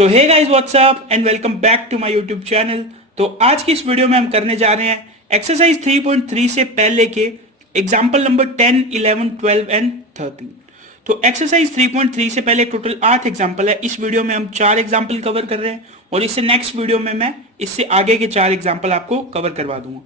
So hey guys what's up and welcome back to my YouTube channel. तो आज की इस वीडियो में हम करने जा रहे हैं एक्सरसाइज 3.3 से पहले के एग्जाम्पल नंबर 10, 11, 12 एंड 13। तो एक्सरसाइज 3.3 से पहले टोटल 8 एग्जाम्पल है। इस वीडियो में हम 4 एग्जाम्पल कवर कर रहे हैं और इससे नेक्स्ट वीडियो में मैं इससे आगे के 4 एग्जाम्पल आपको कवर करवा दूंगा।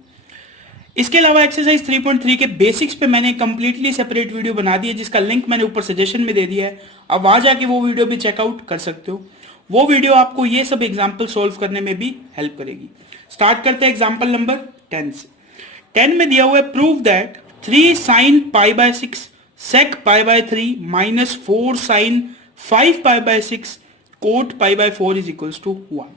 इसके अलावा एक्सरसाइज 3.3 के बेसिक्स पे मैंने कंप्लीटली सेपरेट वीडियो बना दी है जिसका लिंक मैंने ऊपर सजेशन में दे दिया है। अब वहां जाके वो वीडियो भी चेकआउट कर सकते हो। वो वीडियो आपको ये सब एग्जाम्पल सोल्व करने में भी हेल्प करेगी। स्टार्ट करते हैं एग्जाम्पल नंबर 10 से। 10 में दिया हुआ है prove that 3 sin π/6 sec π/3 minus 4 sin 5π/6 cot π/4 is equals to 1।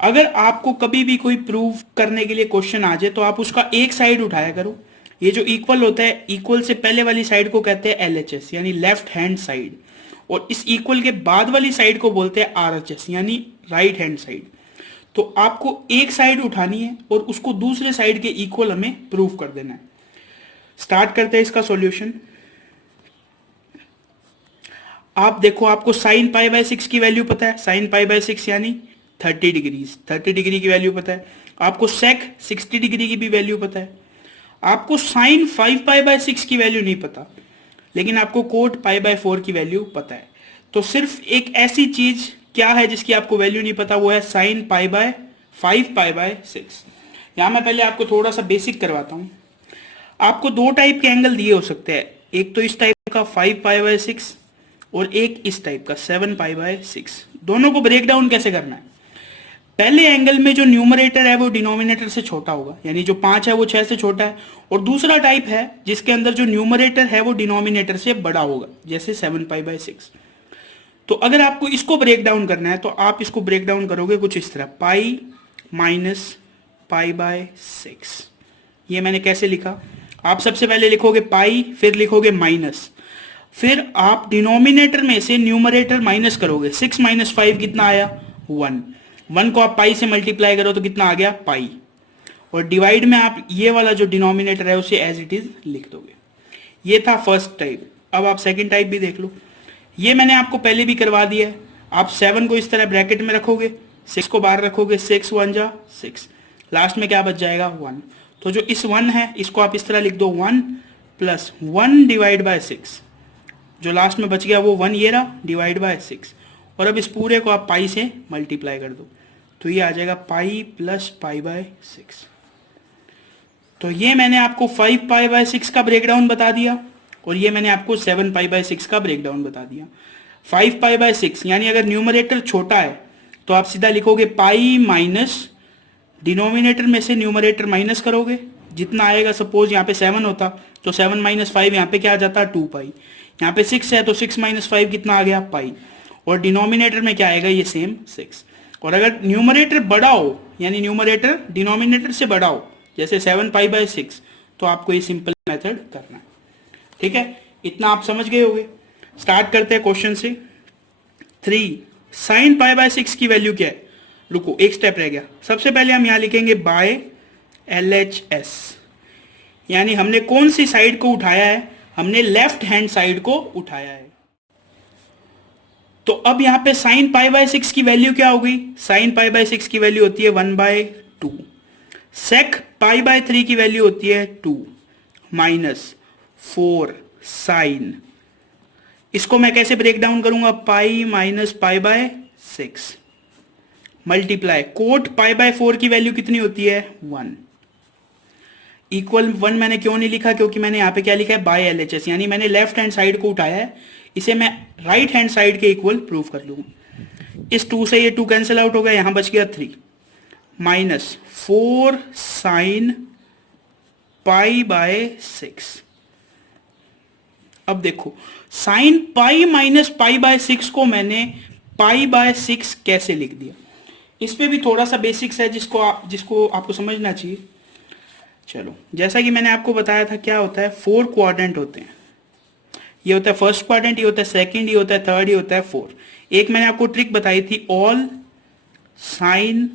अगर आपको कभी भी कोई प्रूव करने के लिए क्वेश्चन आ जाए तो आप उसका एक साइड उठाया करो। ये जो इक्वल होता है, इक्वल से पहले वाली साइड को कहते हैं LHS यानी लेफ्ट हैंड साइड, और इस इक्वल के बाद वाली साइड को बोलते हैं RHS यानी राइट हैंड साइड। तो आपको एक साइड उठानी है और उसको दूसरे साइड के इक्वल हमें प्रूव कर देना है। स्टार्ट करते हैं इसका सॉल्यूशन। आप देखो, आपको sin π/6 की वैल्यू पता है, sin π/6 यानी 30 डिग्रीज, 30 डिग्री की वैल्यू पता है। आपको sec 60 डिग्री की भी वैल्यू पता है। आपको sin 5π/6 की वैल्यू नहीं पता, लेकिन आपको कोट π/4 की वैल्यू पता है। तो सिर्फ एक ऐसी चीज क्या है जिसकी आपको वैल्यू नहीं पता, वो है sin π/5π/6। यहां मैं पहले आपको थोड़ा सा बेसिक करवाता हूं। आपको दो टाइप के एंगल दिए हो सकते हैं, एक तो इस टाइप का 5π/6 और एक इस टाइप का 7π/6। दोनों को ब्रेक डाउन कैसे करना है? पहले एंगल में जो न्यूमरेटर है वो डिनोमिनेटर से छोटा होगा, यानी जो 5 है वो 6 से छोटा है। और दूसरा टाइप है जिसके अंदर जो न्यूमरेटर है वो डिनोमिनेटर से बड़ा होगा, जैसे 7π/6। तो अगर आपको इसको ब्रेक डाउन करना है तो आप इसको ब्रेक डाउन करोगे कुछ इस तरह, पाई माइनस π/6। ये मैंने कैसे लिखा? आप सबसे पहले लिखोगे पाई, फिर लिखोगे माइनस, फिर आप डिनोमिनेटर में से न्यूमरेटर माइनस करोगे। 6 - 5 कितना आया? 1। 1 को आप पाई से मल्टीप्लाई करो तो कितना आ गया? पाई। और डिवाइड में आप ये वाला जो डिनोमिनेटर है उसे एज इट इज लिख दोगे। ये था फर्स्ट टाइप। अब आप सेकंड टाइप भी देख लो। ये मैंने आपको पहले भी करवा दिया है। आप 7 को इस तरह ब्रैकेट में रखोगे, 6 को बाहर रखोगे, 6 1 जा 6, लास्ट में क्या बच जाएगा? 1। तो जो इस 1 है इसको आप इस तरह लिख दो, 1 + 1 डिवाइड बाय 6। जो लास्ट में बच गया वो 1 ये रहा, डिवाइड बाय 6। और अब इस पूरे को आप पाई से मल्टीप्लाई कर दो तो ये आ जाएगा पाई + π/6। तो ये मैंने आपको 5π/6 का ब्रेकडाउन बता दिया और ये मैंने आपको 7π/6 का ब्रेकडाउन बता दिया। 5π/6 यानी अगर न्यूमरेटर छोटा है तो आप सीधा लिखोगे पाई माइनस, डिनोमिनेटर में से न्यूमरेटर माइनस करोगे, जितना आएगा। सपोज यहाँ पे 7 होता तो 7 - 5 यहाँ पे क्या आ जाता? 2 पाई। यहाँ पे 6 है तो 6 - 5 कितना आ गया? पाई। और डिनोमिनेटर में क्या आएगा? ये सेम 6। और अगर न्यूमरेटर बड़ा हो, यानी न्यूमरेटर डिनोमिनेटर से बड़ा हो, जैसे 7π/6, तो आपको ये सिंपल मेथड करना है। ठीक है, इतना आप समझ गए होंगे। स्टार्ट करते हैं क्वेश्चन से। 3 sin π/6 की वैल्यू क्या है? रुको, एक स्टेप रह गया। सबसे पहले हम यहां लिखेंगे बाय LHS, यानी हमने कौन सी साइड को उठाया है? हमने लेफ्ट हैंड साइड को उठाया है। तो अब यहां पे sin π/6 की वैल्यू क्या हो गई? sin π/6 की वैल्यू होती है 1/2। sec π/3 की वैल्यू होती है 2 माइनस 4 sin। इसको मैं कैसे ब्रेक डाउन करूंगा? पाई माइनस π/6 मल्टीप्लाई कोट π/4 की वैल्यू कितनी होती है? 1 इक्वल 1। मैंने क्यों नहीं लिखा? क्योंकि मैंने यहाँ पे क्या लिखा है? बाय LHS, यानी मैंने लेफ्ट हैंड साइड को उठाया है, इसे मैं राइट हैंड साइड के इक्वल प्रूव कर लूंगा। इस 2 से ये 2 कैंसिल आउट हो गया, यहां बच गया 3 माइनस 4 sin π/6। अब देखो, sin पाई माइनस π/6 को मैंने π/6 कैसे लिख दिया? इस पे भी थोड़ा सा बेसिक्स है जिसको आपको समझना चाहिए। चलो, जैसा कि मैंने आपको बताया था, क्या होता है? 4 क्वाड्रेंट होते हैं। ये होता है फर्स्ट क्वाड्रेंट, ये होता है सेकंड, ये होता है थर्ड, ये होता है फोर्थ। एक मैंने आपको ट्रिक बताई थी, ऑल साइन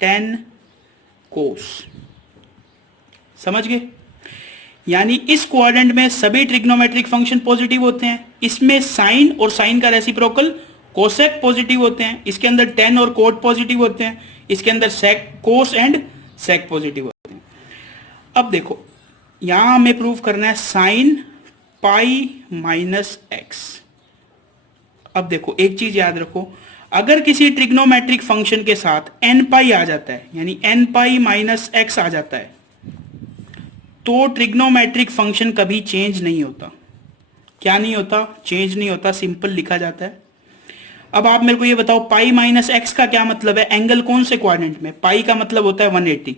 10 कोस। समझ गए? यानी इस क्वाड्रेंट में सभी ट्रिग्नोमेट्रिक फंक्शन पॉजिटिव होते हैं। इसमें साइन और साइन का रेसिप्रोकल कोसेक पॉजिटिव होते हैं, इसके अंदर टेन और कोट पॉजिटिव होते हैं, इसके अंदर सेक कोस एंड सेक पॉजिटिव होते हैं। अब देखो यहां हमें प्रूव करना है साइन पाई माइनस एक्स। अब देखो एक चीज याद रखो, अगर किसी ट्रिग्नोमेट्रिक फंक्शन के साथ एन पाई आ जाता है, यानी एन पाई माइनस एक्स आ जाता है, तो ट्रिग्नोमेट्रिक फंक्शन कभी चेंज नहीं होता। क्या नहीं होता? चेंज नहीं होता, सिंपल लिखा जाता है। अब आप मेरे को ये बताओ पाई माइनस एक्स का क्या मतलब है, एंगल कौन से क्वाड्रेंट में? पाई का मतलब होता है 180,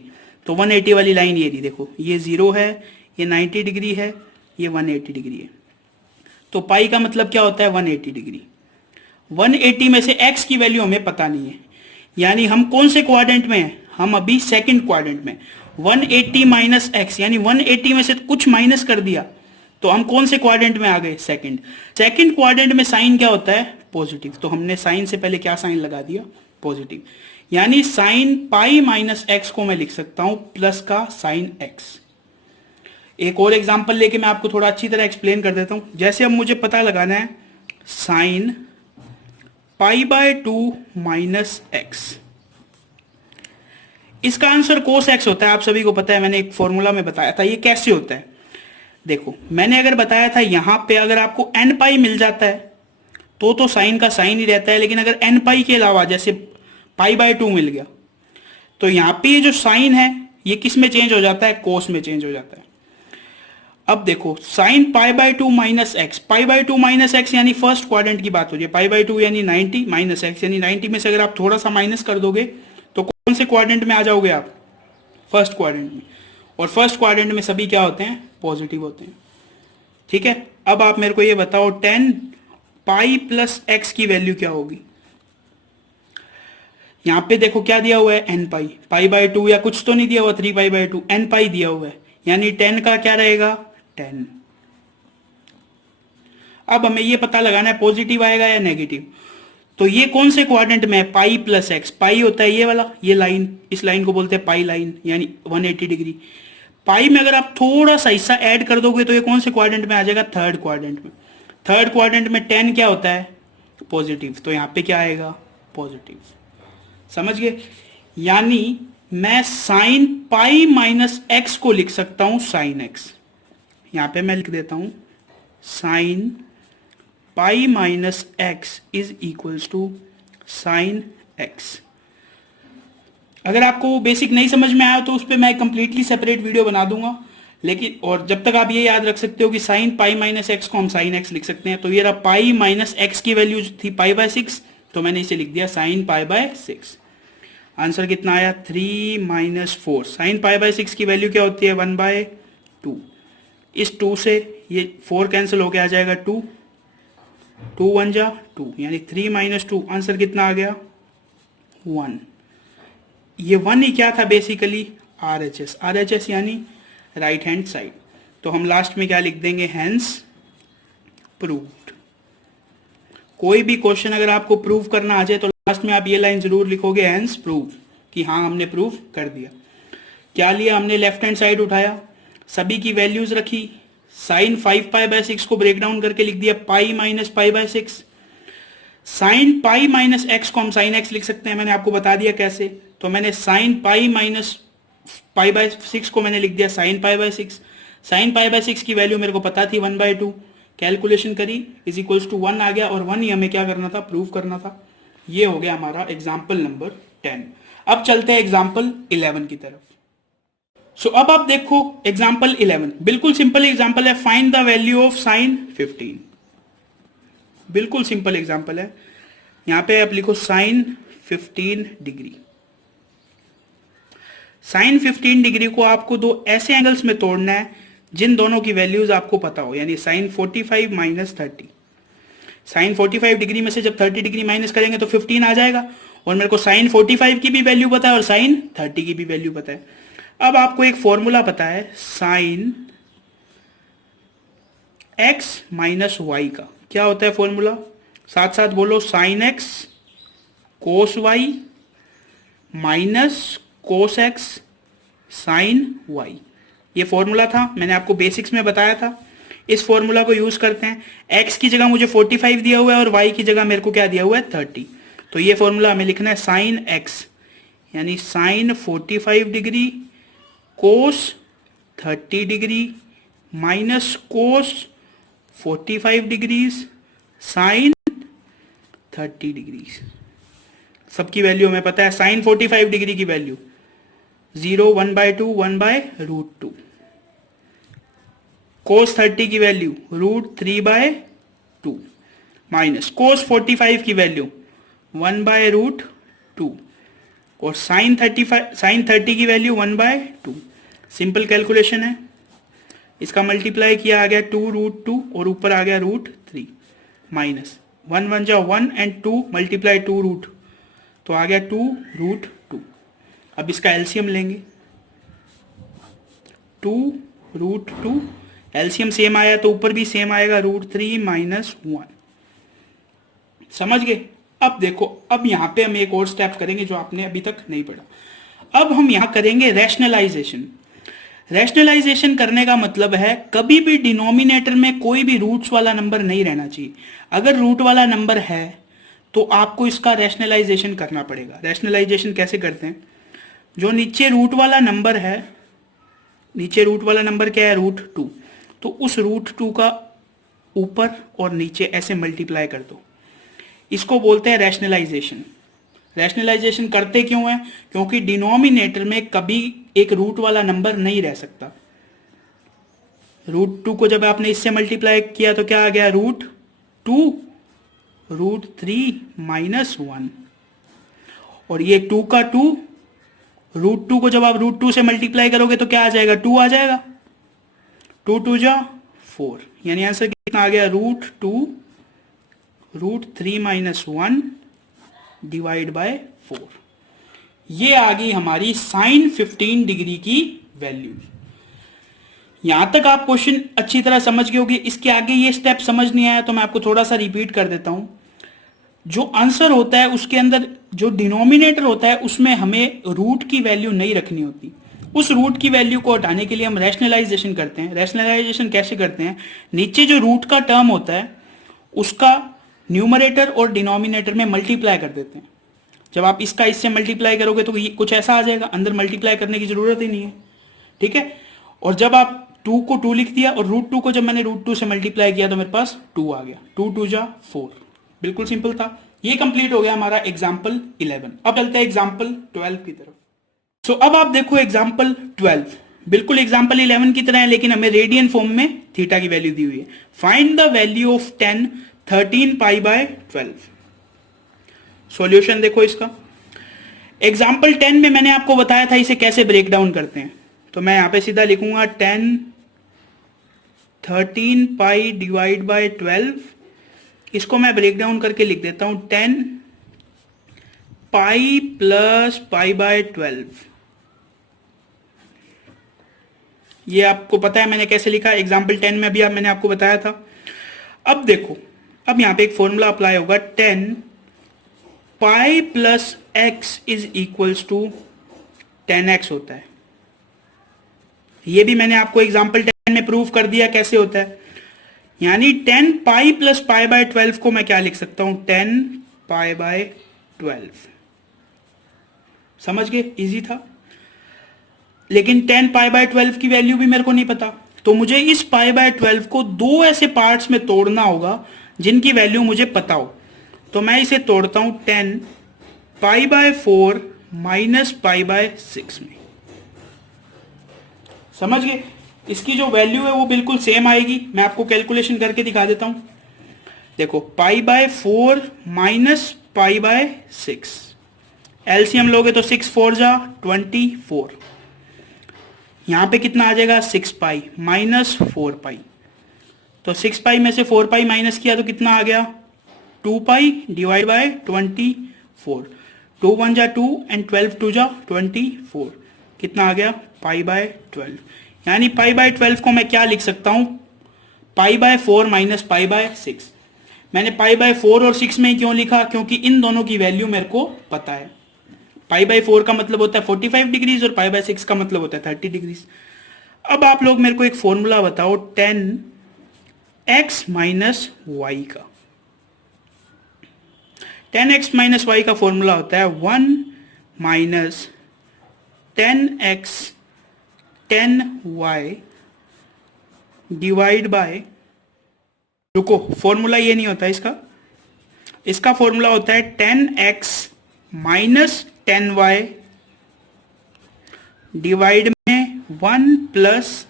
तो 180 वाली लाइन ये रही, देखो ये 0 है, ये 90 डिग्री है, ये 180 डिग्री है, तो पाई का मतलब क्या होता है? 180 डिग्री। 180 में से x की वैल्यू हमें पता नहीं है, यानी हम कौन से क्वाड्रेंट में हैं? हम अभी सेकंड क्वाड्रेंट में। 180 माइनस एक्स, यानी 180 में से कुछ माइनस कर दिया तो हम कौन से क्वाड्रेंट में आ गए? सेकंड। सेकंड क्वाड्रेंट में साइन क्या होता है? पॉजिटिव, तो हमने साइन से पहले क्या साइन लगा दिया? पॉजिटिव। यानी साइन पाई माइनस एक्स को मैं लिख सकता हूं प्लस का साइन एक्स। एक और एग्जांपल लेके मैं आपको थोड़ा अच्छी तरह एक्सप्लेन कर देता हूं। जैसे अब मुझे पता लगाना है sine pi by 2 minus x, इसका आंसर कोस एक्स होता है, आप सभी को पता है, मैंने एक फॉर्मूला में बताया था। ये कैसे होता है? देखो मैंने अगर बताया था यहां पे अगर आपको एन पाई मिल जाता है तो साइन का साइन ही रहता है, लेकिन अगर एन पाई के अलावा जैसे पाई बाय 2 मिल गया तो यहां पे ये जो साइन है ये किस में चेंज हो जाता है? कोस में चेंज हो जाता है। अब देखो sine pi by 2 minus x, pi by 2 minus x यानी फर्स्ट क्वाड्रेंट की बात हो रही है, पाई बाय 2 यानी 90 माइनस एक्स यानी 90 में से अगर आप थोड़ा सा माइनस कर दोगे तो कौन से क्वाड्रेंट में आ जाओगे आप? फर्स्ट क्वाड्रेंट में। और फर्स्ट क्वाड्रेंट में सभी क्या होते हैं? पॉजिटिव होते हैं। ठीक है, अब आप मेरे को ये बताओ 10 पाई प्लस एक्स की वैल्यू क्या होगी? यहां पे देखो क्या दिया हुआ है? एन पाई, पाई बाय 2 या कुछ तो नहीं दिया हुआ 3 पाई बाय 2, एन पाई दिया हुआ है, यानी 10 का क्या रहेगा? 10। अब हमें ये पता लगाना है पॉजिटिव आएगा या नेगेटिव। तो ये कौन से क्वाड्रेंट में है? पाई प्लस एक्स, पाई होता है ये वाला, ये लाइन, इस लाइन को बोलते हैं पाई लाइन, यानी 180 डिग्री। पाई में अगर आप थोड़ा सा हिस्सा ऐड कर दोगे तो ये कौन से क्वाड्रेंट में आ जाएगा? थर्ड क्वाड्रेंट में। थर्ड क्वाड्रेंट में 10 क्या होता है? पॉजिटिव, तो यहां पे क्या आएगा? पॉजिटिव। समझ गए? यानी मैं साइन पाई माइनस एक्स को लिख सकता हूं साइन एक्स। यहां पे मैं लिख देता हूं sine pi minus x is equals to sine x. अगर आपको बेसिक नहीं समझ में आया तो उस पर मैं कंप्लीटली सेपरेट वीडियो बना दूंगा, लेकिन और जब तक आप ये याद रख सकते हो कि साइन पाई माइनस एक्स को हम साइन एक्स लिख सकते हैं। तो ये रहा पाई माइनस एक्स की वैल्यू थी पाई बाय 6, तो मैंने इसे लिख दिया साइन पाई बाय 6। आंसर कितना आया? 3 माइनस 4। साइन पाई बाय 6 की वैल्यू क्या होती है? 1 बाय 2। इस 2 से ये 4 कैंसिल होके आ जाएगा 2, 2 1 जा 2, यानी 3 माइनस 2। आंसर कितना आ गया? 1। ये 1 ही क्या था बेसिकली? RHS। RHS यानी राइट हैंड साइड। तो हम लास्ट में क्या लिख देंगे? Hence proved. कोई भी क्वेश्चन अगर आपको प्रूव करना आ जाए तो लास्ट में आप ये लाइन जरूर लिखोगे, हैंस प्रूव, कि हाँ हमने प्रूव कर दिया। क्या लिया हमने? लेफ्ट हैंड साइड उठाया, सभी की वैल्यूज रखी, साइन 5 पाई बाय 6 को ब्रेक डाउन करके लिख दिया pi minus pi by 6। Sign pi minus x को हम साइन एक्स लिख सकते हैं, मैंने आपको बता दिया कैसे। तो मैंने sign pi minus pi by 6 को मैंने लिख दिया sine pi by 6। Sine pi by 6 की वैल्यू मेरे को पता थी 1 बाय 2, कैलकुलेशन करी इज इक्वल्स टू 1 आ गया, और 1 ही हमें क्या करना था? प्रूव करना था। ये हो गया हमारा एग्जाम्पल नंबर 10। अब चलते हैं एग्जाम्पल 11 की तरफ। सो अब आप देखो एग्जाम्पल 11 बिल्कुल सिंपल एग्जाम्पल है, find the value of sine 15। बिल्कुल सिंपल एग्जाम्पल है। यहां पे आप लिखो साइन 15 डिग्री। साइन 15 डिग्री को आपको दो ऐसे एंगल्स में तोड़ना है जिन दोनों की वैल्यूज आपको पता हो, यानी साइन 45 माइनस 30। साइन 45 डिग्री में से जब 30 डिग्री माइनस करेंगे तो 15 आ जाएगा, और मेरे को साइन 45 की भी वैल्यू पता है और साइन 30 की भी वैल्यू पता है। अब आपको एक फॉर्मूला पता है साइन x माइनस वाई का। क्या होता है फॉर्मूला? साथ साथ बोलो, sine x cos y minus cos x sine y। ये फॉर्मूला था, मैंने आपको बेसिक्स में बताया था। इस फॉर्मूला को यूज करते हैं। x की जगह मुझे 45 दिया हुआ है और y की जगह मेरे को क्या दिया हुआ है 30। तो ये फॉर्मूला हमें लिखना है साइन x यानी sine 45 degree cos 30 degree minus cos 45 degrees sine 30 degrees. सबकी वैल्यू हमें पता है। साइन 45 डिग्री की वैल्यू 0 1/2 1/√2। कोस 30 की वैल्यू √3/2 माइनस कोस 45 की वैल्यू 1/√2 और साइन 30 की वैल्यू 1/2। सिंपल कैलकुलेशन है। इसका मल्टीप्लाई किया आ गया 2√2 और ऊपर आ गया √3 माइनस 1 1 जा 1 एंड 2 मल्टीप्लाई 2 तो आ गया 2√2। अब इसका एलसीएम लेंगे 2√2 एलसीएम सेम आया तो ऊपर भी सेम आएगा √3 माइनस 1। समझ गए। अब देखो, अब यहां पे हम एक और स्टेप करेंगे जो आपने अभी तक नहीं पढ़ा। अब हम यहां करेंगे रैशनलाइजेशन। रैशनलाइजेशन करने का मतलब है कभी भी डिनोमिनेटर में कोई भी रूट्स वाला नंबर नहीं रहना चाहिए। अगर रूट वाला नंबर है तो आपको इसका रैशनलाइजेशन करना पड़ेगा। रैशनलाइजेशन कैसे करते हैं? जो नीचे रूट वाला नंबर है, नीचे रूट वाला नंबर क्या है √2, तो उस √2 का ऊपर और नीचे ऐसे मल्टीप्लाई कर दो। इसको बोलते हैं रैशनलाइजेशन। रैशनलाइजेशन करते क्यों है? क्योंकि डिनोमिनेटर में कभी एक रूट वाला नंबर नहीं रह सकता। √2 को जब आपने इससे मल्टीप्लाई किया तो क्या आ गया √2 √3 माइनस 1 और ये 2 का 2 √2 को जब आप √2 से मल्टीप्लाई करोगे तो क्या आ जाएगा 2 आ जाएगा। 2 2 जा 4 यानी आंसर कितना आ गया √2 √3 माइनस 1 डिवाइड बाय 4। ये आ गई हमारी साइन 15 डिग्री की वैल्यू। यहां तक आप क्वेश्चन अच्छी तरह समझ गए होंगे। इसके आगे ये स्टेप समझ नहीं आया तो मैं आपको थोड़ा सा रिपीट कर देता हूं। जो आंसर होता है उसके अंदर जो डिनोमिनेटर होता है उसमें हमें रूट की वैल्यू नहीं रखनी होती। उस रूट की वैल्यू को हटाने के लिए हम रैशनलाइजेशन करते हैं। रैशनलाइजेशन कैसे करते हैं? नीचे जो रूट का टर्म होता है उसका न्यूमरेटर और डिनोमिनेटर में मल्टीप्लाई कर देते हैं। जब आप इसका इससे मल्टीप्लाई करोगे तो ये कुछ ऐसा आ जाएगा, अंदर मल्टीप्लाई करने की जरूरत ही नहीं है। ठीक है। और जब आप 2 को 2 लिख दिया और √2 को जब मैंने √2 से मल्टीप्लाई किया तो मेरे पास 2 आ गया। 2 2 जा 4। बिल्कुल सिंपल था। ये कंप्लीट हो गया हमारा एग्जाम्पल 11। अब चलते हैं एग्जाम्पल 12 की तरफ। सो अब आप देखो एग्जाम्पल 12 बिल्कुल एग्जाम्पल 11 की तरह है, लेकिन हमें रेडियन फॉर्म में थीटा की वैल्यू दी हुई है। Find the value of 10 13 π/12। Solution देखो इसका। एग्जाम्पल 10 में मैंने आपको बताया था इसे कैसे ब्रेक डाउन करते हैं। तो मैं यहां पे सीधा लिखूंगा 10 13 पाई डिवाइड बाय 12। इसको मैं ब्रेक डाउन करके लिख देता हूं 10 पाई प्लस π/12। ये आपको पता है मैंने कैसे लिखा। एग्जाम्पल 10 में भी मैंने आपको बताया था। अब देखो, अब यहां पे एक फॉर्मूला अप्लाई होगा 10 pi plus x is equals to 10x होता है। ये भी मैंने आपको एग्जाम्पल 10 में प्रूव कर दिया कैसे होता है। यानी 10 पाई प्लस π/12 को मैं क्या लिख सकता हूं 10 π/12। समझ गए? इजी था। लेकिन 10 π/12 की वैल्यू भी मेरे को नहीं पता, तो मुझे इस π/12 को दो ऐसे पार्ट्स में तोड़ना होगा जिनकी वैल्यू मुझे पता हो। तो मैं इसे तोड़ता हूं 10 π/4 माइनस π/6 में। समझ गए? इसकी जो वैल्यू है वो बिल्कुल सेम आएगी। मैं आपको कैलकुलेशन करके दिखा देता हूं। देखो π/4 माइनस π/6 एलसीएम लोगे तो 6 4 जा 24। यहां पे कितना आ जाएगा 6 पाई माइनस 4 पाई। तो 6 पाई में से 4 पाई माइनस किया तो कितना आ गया 2 पाई डिवाइड बाय 24। 2 1 जा 2 एंड 12 2 जा 24। कितना आ गया π/12। यानी π/12 को मैं क्या लिख सकता हूं π/4 माइनस π/6। मैंने π/4 और 6 में क्यों लिखा? क्योंकि इन दोनों की वैल्यू मेरे को पता है। π/4 का मतलब होता है 45 डिग्रीज और π/6 का मतलब होता है 30 डिग्रीज। अब आप लोग मेरे को एक फॉर्मूला बताओ 10 x माइनस वाई का। 10x माइनस वाई का फॉर्मूला होता है 1 minus 10x 10y divide by, रुको, फॉर्मूला ये नहीं होता इसका फॉर्मूला होता है 10x माइनस 10y डिवाइड में 1 प्लस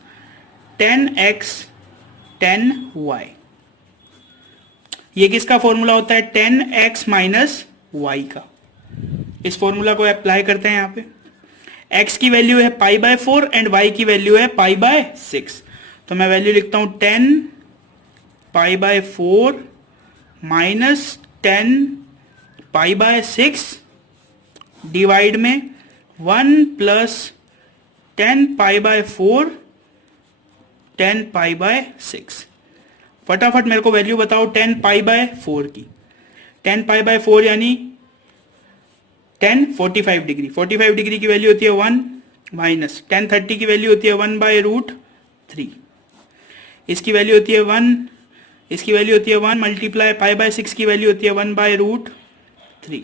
10x 10y। ये किसका फॉर्मूला होता है? 10x माइनस वाई का। इस फॉर्मूला को अप्लाई करते हैं यहां पे। x की वैल्यू है पाई बाय 4 एंड y की वैल्यू है पाई बाय 6। तो मैं वैल्यू लिखता हूं 10 pi by 4 minus 10 pi by 6 divide में 1 plus 10 pi by 4 10 pi by 6। फटाफट मेरे को वैल्यू बताओ 10 पाई बाय 4 की। 10 पाई बाय 4 यानी 10 45 डिग्री। 45 डिग्री की वैल्यू होती है 1 माइनस 10 30 की वैल्यू होती है 1 बाय रूट 3। इसकी वैल्यू होती है 1, इसकी वैल्यू होती है 1 मल्टीप्लाई पाई बाय 6 की वैल्यू होती है 1 बाय रूट 3।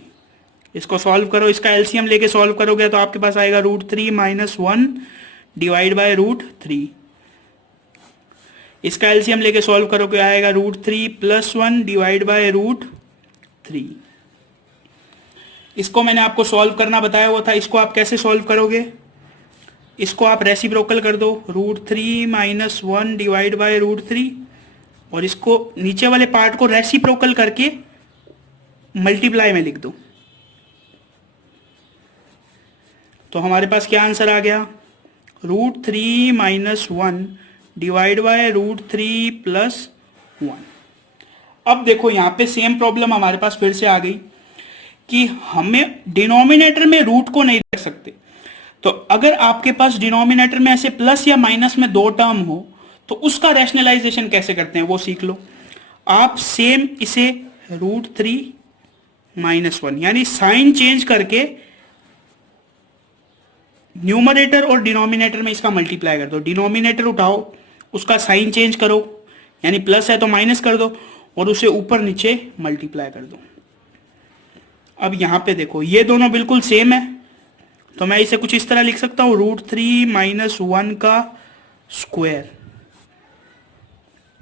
इसको सॉल्व करो, इसका एलसीएम लेके सॉल्व करोगे तो आपके पास आएगा root 3 minus 1 divide by root 3। इसका एलसीएम लेके सॉल्व करोगे आएगा root 3 plus 1 divide by root 3। इसको मैंने आपको सॉल्व करना बताया हुआ था, इसको आप कैसे सॉल्व करोगे? इसको आप रेसिप्रोकल कर दो, root 3 minus 1 divide by root 3, और इसको नीचे वाले पार्ट को रेसिप्रोकल करके मल्टीप्लाई में लिख दो। तो हमारे पास क्या आंसर आ गया? Root 3 minus 1 divide by root 3 plus 1। अब देखो यहां पे सेम प्रॉब्लम हमारे पास फिर से आ गई कि हमें डिनोमिनेटर में रूट को नहीं रख सकते। तो अगर आपके पास डिनोमिनेटर में ऐसे प्लस या माइनस में दो टर्म हो तो उसका रैशनलाइजेशन कैसे करते हैं वो सीख लो। आप सेम इसे रूट 3 माइनस 1 यानी साइन चेंज करके न्यूमरेटर और डिनोमिनेटर में इसका मल्टीप्लाई कर दो। डिनोमिनेटर उठाओ, उसका साइन चेंज करो, यानी प्लस है तो माइनस कर दो और उसे ऊपर नीचे मल्टीप्लाई कर दो। अब यहां पे देखो ये दोनों बिल्कुल सेम है, तो मैं इसे कुछ इस तरह लिख सकता हूं, रूट 3 माइनस 1 का स्क्वायर।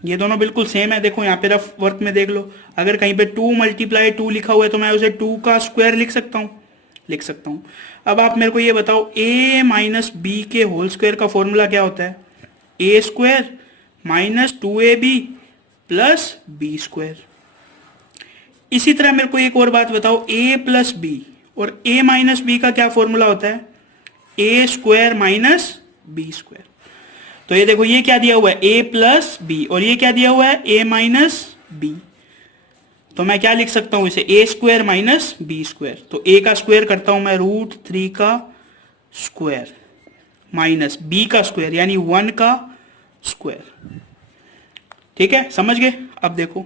ये दोनों बिल्कुल सेम है। देखो यहाँ पे रफ वर्क में देख लो, अगर कहीं पे 2 मल्टीप्लाई 2 लिखा हुआ है तो मैं उसे 2 का स्क्वायर लिख सकता हूं। अब आप मेरे को ये बताओ a माइनस बी के होल स्क्वायर का फॉर्मूला क्या होता है? A square minus 2ab plus B square. इसी तरह मेरे को एक और बात बताओ, a प्लस बी और a माइनस बी का क्या फॉर्मूला होता है? A square minus B square. तो ये देखो ये क्या दिया हुआ है? a प्लस बी, और ये क्या दिया हुआ है? a minus b. तो मैं क्या लिख सकता हूं इसे? A square minus B square. तो a का स्क्वायर करता हूं मैं रूट 3 का स्क्वायर माइनस b का स्क्वायर यानी 1 का स्क्वायर। ठीक है, समझ गए? अब देखो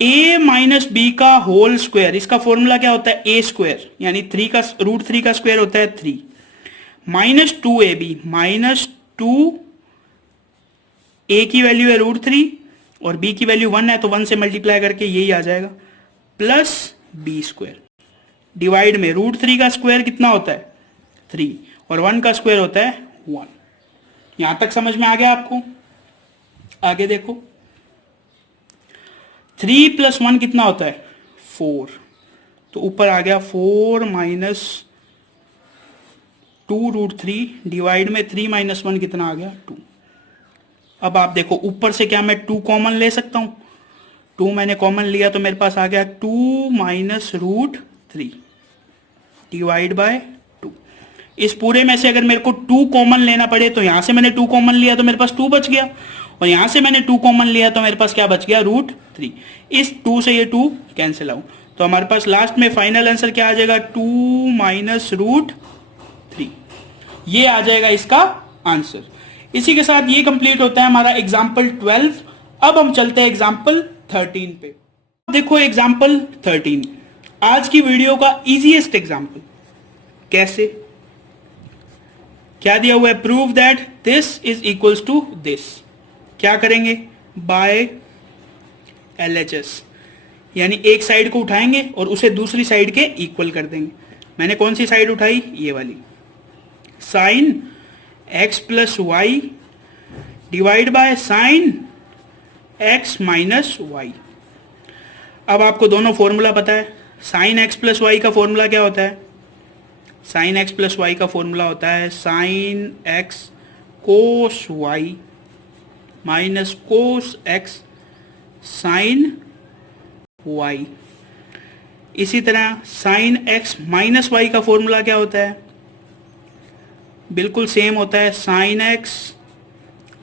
a माइनस बी का होल स्क्वायर, इसका फॉर्मूला क्या होता है? a स्क्वायर यानी 3 का रूट 3 का स्क्वायर होता है 3 माइनस 2ab माइनस 2, a की वैल्यू है रूट 3 और b की वैल्यू 1 है तो 1 से मल्टीप्लाई करके यही आ जाएगा, प्लस बी स्क्वायर डिवाइड में रूट 3 का स्क्वायर कितना होता है? 3 और 1 का स्क्वायर होता है 1। यहां तक समझ में आ गया आपको? आगे देखो 3 प्लस 1 कितना होता है? 4। तो ऊपर आ गया 4 माइनस 2 रूट 3 डिवाइड में 3 माइनस 1 कितना आ गया? 2। अब आप देखो ऊपर से क्या मैं 2 कॉमन ले सकता हूं? 2 मैंने कॉमन लिया तो मेरे पास आ गया 2 माइनस रूट 3 डिवाइड बाय 2। इस पूरे में से अगर मेरे को 2 कॉमन लेना पड़े तो यहां से मैंने 2 कॉमन लिया तो मेरे पास 2 बच गया, और यहां से मैंने 2 कॉमन लिया तो मेरे पास क्या बच गया? रूट 3। इस 2 से ये 2 कैंसिल आउट, तो हमारे पास लास्ट में फाइनल आंसर क्या आ जाएगा? 2 माइनस रूट 3। ये आ जाएगा इसका आंसर। इसी के साथ ये कंप्लीट होता है हमारा एग्जाम्पल 12। अब हम चलते हैं एग्जाम्पल 13 पे। देखो एग्जाम्पल 13 आज की वीडियो का इजीएस्ट एग्जाम्पल। कैसे? क्या दिया हुआ है? Prove that this is equals to this. क्या करेंगे? बाय LHS, यानी एक साइड को उठाएंगे और उसे दूसरी साइड के इक्वल कर देंगे। मैंने कौन सी साइड उठाई? ये वाली। Sine x plus y divide by sine x minus y. अब आपको दोनों फॉर्मूला पता है। साइन x प्लस वाई का फॉर्मूला क्या होता है? साइन x प्लस वाई का फॉर्मूला होता है sine x cos y minus cos x sine y. इसी तरह साइन x माइनस वाई का फॉर्मूला क्या होता है? बिल्कुल सेम होता है साइन x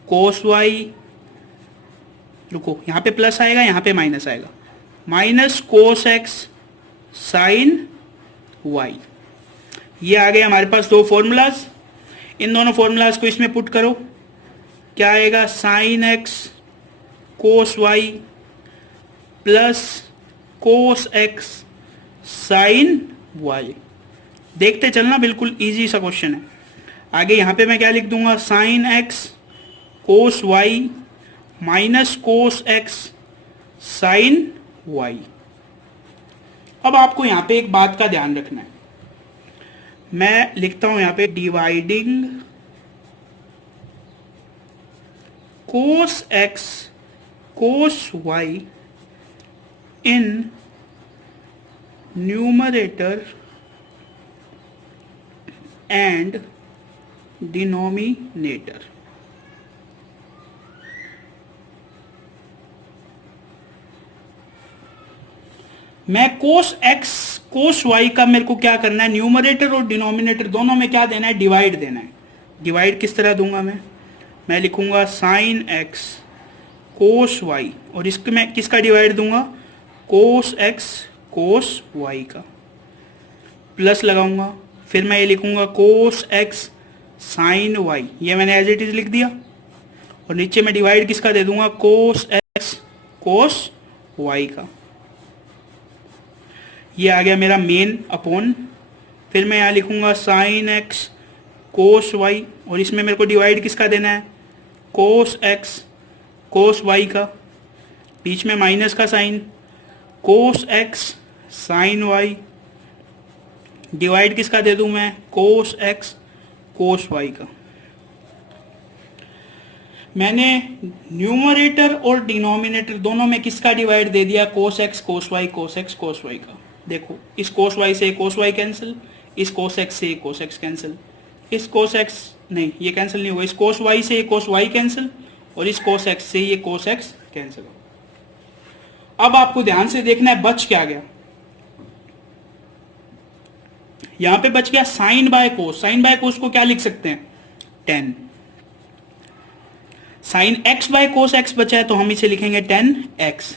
कोस वाई, रुको यहाँ पे प्लस आएगा यहाँ पे माइनस आएगा, minus cos x sine y. ये आ गए हमारे पास दो फॉर्मूलाज। इन दोनों फॉर्मूलाज को इसमें पुट करो, क्या आएगा? Sine x cos y plus cos x sine y. देखते चलना, बिल्कुल इजी सा क्वेश्चन है। आगे यहाँ पे मैं क्या लिख दूंगा? Sine x cos y minus cos x sine y. अब आपको यहाँ पे एक बात का ध्यान रखना है। मैं लिखता हूं यहाँ पे dividing cos x cos Y in numerator and denominator. मैं कोस x कोस y का मेरे को क्या करना है? न्यूमरेटर और डिनोमिनेटर दोनों में क्या देना है? डिवाइड देना है। डिवाइड किस तरह दूंगा मैं लिखूंगा साइन x कोस y और इसके मैं किसका डिवाइड दूंगा? कोस x कोस y का। प्लस लगाऊंगा, फिर मैं ये लिखूंगा कोस x साइन y, ये मैंने एज इट इज लिख दिया। और नीचे मैं डिवाइड किसका दे दूंगा? कोस x कोस y का। ये आ गया मेरा मेन अपॉन, फिर मैं यहाँ लिखूंगा साइन x कोस y और इसमें मेरे को डिवाइड किसका देना है? कोस x कोस y का। बीच में माइनस का साइन, कोस x साइन y। डिवाइड किसका दे दूं मैं? कोस x कोस y का। मैंने न्यूमरेटर और डिनोमिनेटर दोनों में किसका डिवाइड दे दिया? कोस x कोस y कोस x कोस y का। देखो, इस कोस y से कोस y कैंसिल, इस कोस x से कोस x कैंसिल, इस कोस x नहीं, ये कैंसिल नहीं हुआ। इस कोस y से कोस y कैंसिल और इस कोस x से ये कोस x कैंसिल। अब आपको ध्यान से देखना है बच क्या गया। यहां पे बच गया sine by cos. Sine by cos को क्या लिख सकते हैं? 10। Sine x by cos x बचा है तो हम इसे लिखेंगे 10x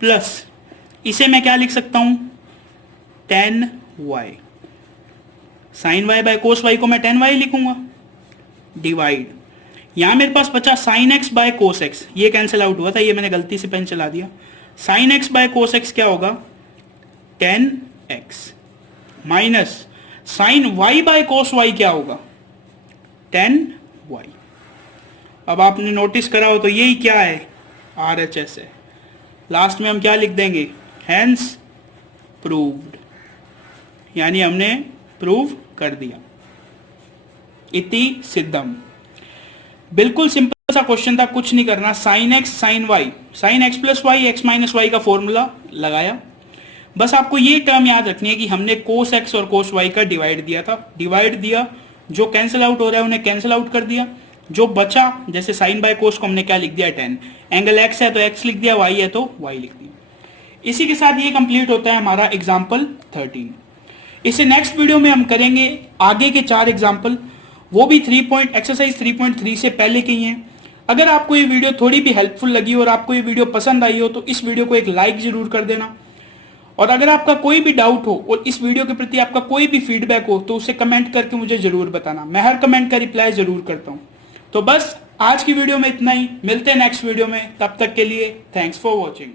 प्लस इसे मैं क्या लिख सकता हूं? 10y। Sine y by cos y को मैं 10y लिखूंगा। डिवाइड, यहां मेरे पास बचा sine x by cos x, ये कैंसिल आउट हुआ था, ये मैंने गलती से पेन चला दिया। Sine x by cos x क्या होगा? 10x minus sine y by cos y क्या होगा? 10y। अब आपने नोटिस करा हो तो यही क्या है? RHS है। लास्ट में हम क्या लिख देंगे? हेंस प्रूव्ड, यानी हमने प्रूव कर दिया। इति सिद्धम। बिल्कुल सिंपल सा क्वेश्चन था, कुछ नहीं करना। Sine x sine y, sine x plus Y x minus Y का फॉर्मूला लगाया। बस आपको ये टर्म याद रखनी है कि हमने कोस x और कोस y का डिवाइड दिया था। डिवाइड दिया, जो कैंसिल आउट हो रहा है उन्हें कैंसिल आउट कर दिया। जो बचा, जैसे साइन बाय कोस को हमने क्या लिख दिया? 10। एंगल x है तो x लिख दिया, y है तो y लिख दिया। इसी के साथ ये कंप्लीट होता है हमारा एग्जाम्पल 13। इसे नेक्स्ट वीडियो में हम करेंगे आगे के 4 एग्जाम्पल, वो भी एक्सरसाइज 3.3 से पहले की हैं। अगर आपको ये वीडियो थोड़ी भी हेल्पफुल लगी और आपको ये वीडियो पसंद आई हो तो इस वीडियो को एक लाइक जरूर कर देना। और अगर आपका कोई भी डाउट हो और इस वीडियो के प्रति आपका कोई भी फीडबैक हो तो उसे कमेंट करके मुझे जरूर बताना। मैं हर कमेंट का रिप्लाई जरूर करता हूँ। तो बस आज की वीडियो में इतना ही, मिलते हैं नेक्स्ट वीडियो में। तब तक के लिए थैंक्स फॉर वॉचिंग।